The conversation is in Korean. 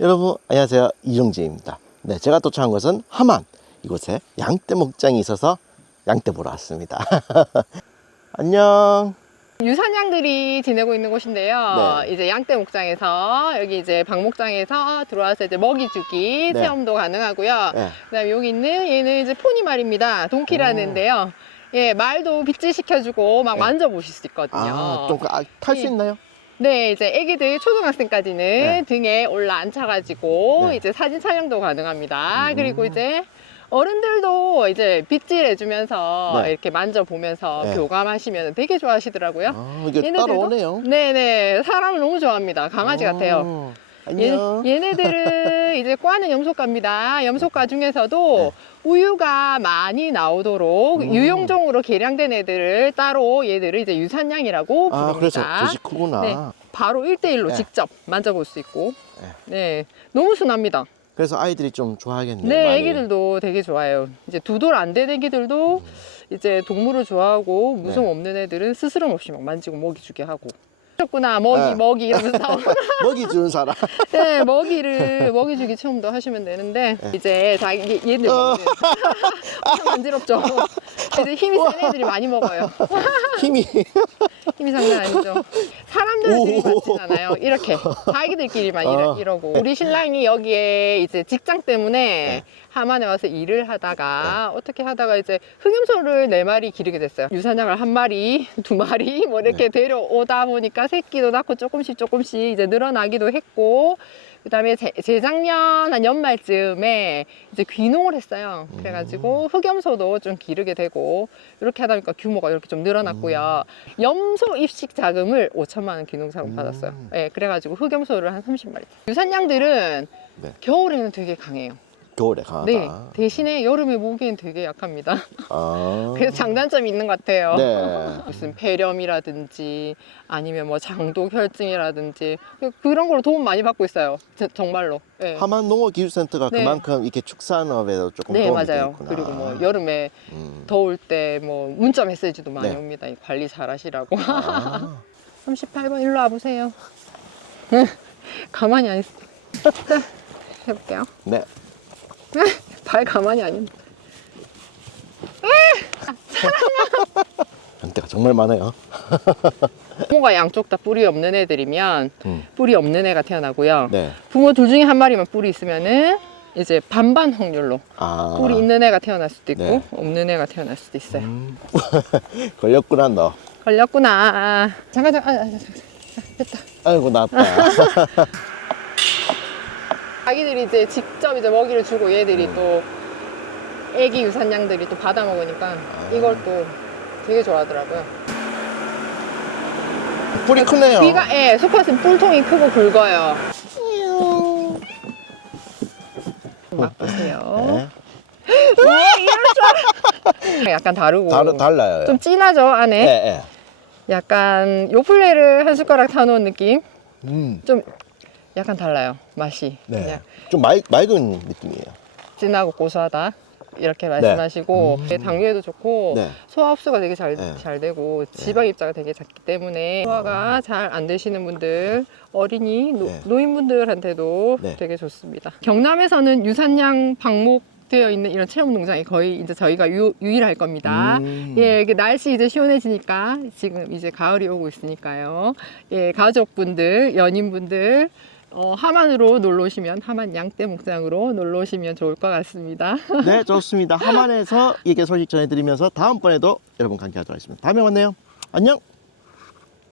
여러분 안녕하세요 이정재입니다. 네, 제가 도착한 곳은 함안 이곳에 양떼 목장이 있어서 양떼 보러 왔습니다. 안녕. 유산양들이 지내고 있는 곳인데요. 네. 이제 양떼 목장에서 여기 이제 방목장에서 들어와서 이제 먹이 주기 네. 체험도 가능하고요. 네. 그다음에 여기 있는 얘는 이제 포니 말입니다. 동키라는데요. 예, 말도 빗질 시켜주고 막 네. 만져보실 수 있거든요. 아, 좀탈 수 예. 있나요? 네, 이제 애기들 초등학생까지는 네. 등에 올라 앉혀가지고 네. 이제 사진 촬영도 가능합니다. 음. 그리고 이제 어른들도 이제 빗질 해주면서 네. 이렇게 만져보면서 네. 교감하시면 되게 좋아하시더라고요. 아, 이게 얘네들도? 따라오네요. 네네, 사람을 너무 좋아합니다. 강아지 같아요. 어, 얘, 안녕. 얘네들은 이제 꽈는 염소과입니다. 염소과 중에서도 네. 우유가 많이 나오도록 음. 유용종으로 개량된 애들을 따로 얘들을 이제 유산양이라고 부릅니다. 아, 그래서 젖이 크구나. 네. 바로 1대1로 네. 직접 만져볼 수 있고. 네. 네. 너무 순합니다. 그래서 아이들이 좀 좋아하겠네요. 네, 많이. 애기들도 되게 좋아해요. 이제 두 돌 안 된 애기들도 이제 동물을 좋아하고 네. 없는 애들은 스스럼 없이 막 만지고 먹이 주게 하고. 그렇구나, 먹이, 네. 먹이 이러면서. 먹이 주는 사람. 네, 먹이를, 먹이 주기 처음도 하시면 되는데, 이제 자기, 얘들 네. 어. 먹는. 엄청 간지럽죠? 이제 힘이 센 애들이 많이 먹어요. 힘이. 힘이 장난 아니죠. 사람들은 오. 들이받진 않아요. 이렇게 자기들끼리만 아. 이러, 이러 고 우리 신랑이 여기에 이제 직장 때문에 네. 하만에 와서 일을 하다가 어떻게 하다가 이제 흑염소를 네 마리 기르게 됐어요. 유산양을 한 마리, 두 마리 뭐 이렇게 네. 데려오다 보니까 새끼도 낳고 조금씩 조금씩 이제 늘어나기도 했고 그 다음에 재, 재작년 한 연말쯤에 이제 귀농을 했어요. 그래가지고 흑염소도 좀 기르게 되고 이렇게 하다 보니까 규모가 이렇게 좀 늘어났고요. 염소 입식 자금을 5천만 원 귀농 자금 음. 받았어요. 네, 그래가지고 흑염소를 한 30마리. 유산양들은 네. 겨울에는 되게 강해요. 겨울에 강하다. 네, 대신에 여름에 모기엔 되게 약합니다. 아. 그래서 장단점이 있는 것 같아요. 네. 무슨 폐렴이라든지 아니면 뭐 장독 혈증이라든지 그런 걸로 도움 많이 받고 있어요. 저- 정말로. 네. 하만 농어기술센터가 네. 그만큼 이렇게 축산업에도 조금 네, 도움이 맞아요. 되겠구나. 그리고 뭐 여름에 음. 더울 때 뭐 문자 메시지도 많이 네. 옵니다. 이 관리 잘 하시라고. 아. 38번 일로 와 보세요. 네, 가만히 안 있어. 자, 해볼게요. 네. 발 가만히 안 있네. 양떼가 정말 많아요. 부모가 양쪽 다 뿔이 없는 애들이면 음. 뿔이 없는 애가 태어나고요. 네. 부모 둘 중에 한 마리만 뿔이 있으면은 이제 반반 확률로 아. 뿔이 있는 애가 태어날 수도 있고 네. 없는 애가 태어날 수도 있어요. 음. 걸렸구나 너. 걸렸구나. 잠깐 잠깐. 아, 아, 잠깐, 잠깐. 됐다. 아이고 나왔다. 자기들이 이제 직접 이제 먹이를 주고 얘들이 음. 또 애기 유산양들이 또 받아 먹으니까 아. 이걸 또 되게 좋아하더라고요. 뿔이 크네요. 귀가 예, 수컷은 뿔통이 크고 굵어요. 맛보세요. 네. 우와 이럴 줄 알아. 약간 다르고 달, 달라요. 좀 진하죠 안에. 네, 네. 약간 요플레를 한 숟가락 타놓은 느낌. 음. 좀 약간 달라요 맛이. 네. 그냥 좀 맑, 맑은 느낌이에요. 진하고 고소하다. 이렇게 말씀하시고 음. 당뇨에도 좋고 네. 소화 흡수가 되게 잘, 네. 잘 되고 지방 입자가 되게 작기 때문에 소화가 잘 안 되시는 분들 어린이 노, 네. 노인분들한테도 네. 되게 좋습니다 경남에서는 유산양 방목 되어 있는 이런 체험 농장이 거의 이제 저희가 유, 유일할 겁니다 음. 예, 이게 날씨 이제 시원해지니까 지금 이제 가을이 오고 있으니까요. 예, 가족분들, 연인분들 어, 하만으로 놀러 오시면 하만 양떼 목장으로 놀러 오시면 좋을 것 같습니다. 네, 좋습니다. 하만에서 얘기 소식 전해드리면서 다음번에도 여러분 함께 하도록 하겠습니다. 다음에 만나요. 안녕.